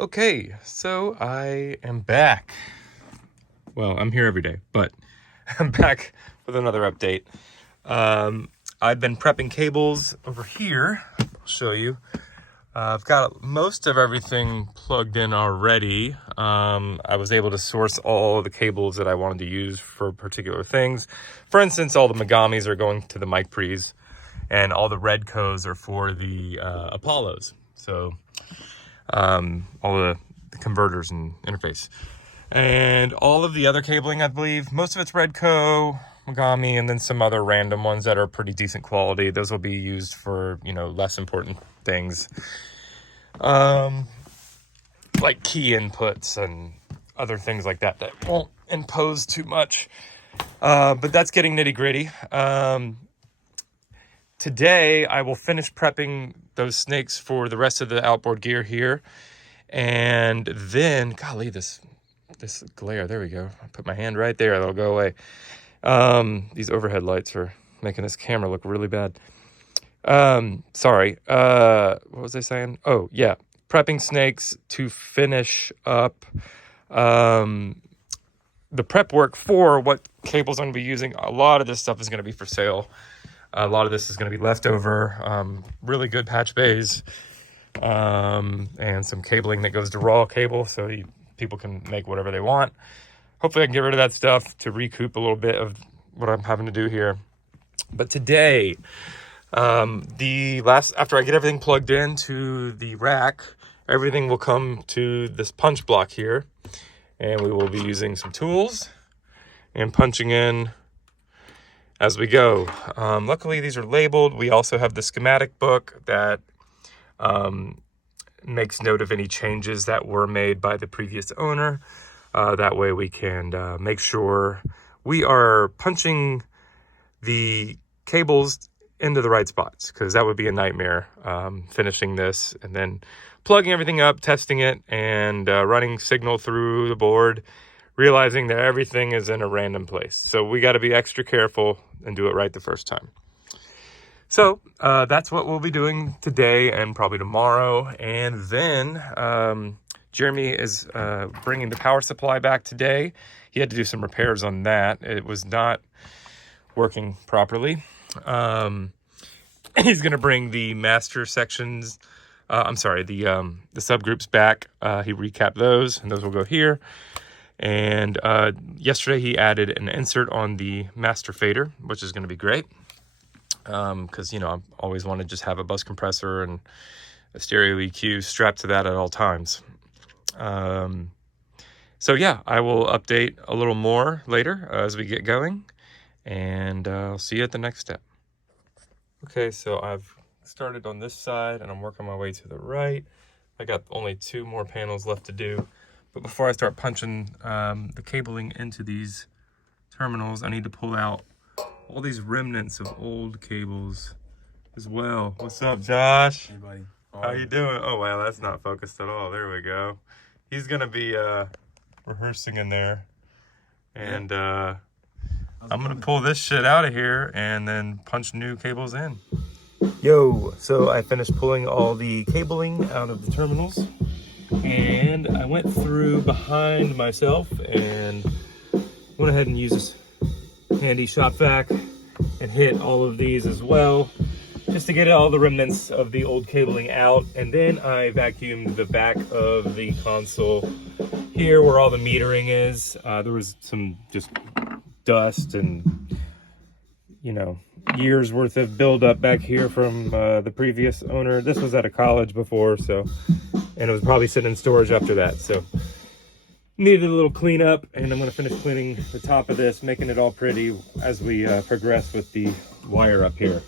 Okay, so I am back. Well, I'm here every day, but I'm back with another update. I've been prepping cables over here. I'll show you. I've got most of everything plugged in already. I was able to source all the cables that I wanted to use for particular things. For instance, all the Megamis are going to the mic pre's, and all the Redcos are for the Apollos. So all the converters and interface. And all of the other cabling, I believe, most of it's Redco, Megami, and then some other random ones that are pretty decent quality. Those will be used for, less important things. Like key inputs and other things like that won't impose too much. But that's getting nitty gritty. Today, I will finish prepping those snakes for the rest of the outboard gear here. And then, golly, this glare, there we go. I put my hand right there, that'll go away. These overhead lights are making this camera look really bad. Sorry, what was I saying? Oh, yeah, prepping snakes to finish up the prep work for what cables I'm going to be using. A lot of this stuff is going to be for sale. A lot of this is going to be leftover, really good patch bays, and some cabling that goes to raw cable, so people can make whatever they want. Hopefully I can get rid of that stuff to recoup a little bit of what I'm having to do here. But today, after I get everything plugged into the rack, everything will come to this punch block here, and we will be using some tools and punching in as we go. Luckily, these are labeled. We also have the schematic book that makes note of any changes that were made by the previous owner. That way we can make sure we are punching the cables into the right spots, because that would be a nightmare finishing this and then plugging everything up, testing it, and running signal through the board, realizing that everything is in a random place. So we got to be extra careful and do it right the first time. So that's what we'll be doing today and probably tomorrow. And then Jeremy is bringing the power supply back today. He had to do some repairs on that. It was not working properly. He's going to bring the master sections, the subgroups back. He recapped those, and those will go here. And yesterday he added an insert on the master fader, which is going to be great. Because, I always want to just have a bus compressor and a stereo EQ strapped to that at all times. So yeah, I will update a little more later as we get going, and I'll see you at the next step. Okay, so I've started on this side and I'm working my way to the right. I got only 2 more panels left to do. But before I start punching the cabling into these terminals, I need to pull out all these remnants of old cables as well. What's up, Josh? Hey, buddy. How you doing? Oh, wow, that's not focused at all. There we go. He's going to be rehearsing in there. And I'm going to pull this shit out of here and then punch new cables in. Yo, so I finished pulling all the cabling out of the terminals. And I went through behind myself and went ahead and used this handy shop vac and hit all of these as well, just to get all the remnants of the old cabling out. And then I vacuumed the back of the console here where all the metering is. There was some just dust and, years worth of buildup back here from the previous owner. This was at a college before, and it was probably sitting in storage after that. So needed a little cleanup, and I'm going to finish cleaning the top of this, making it all pretty as we progress with the wire up here.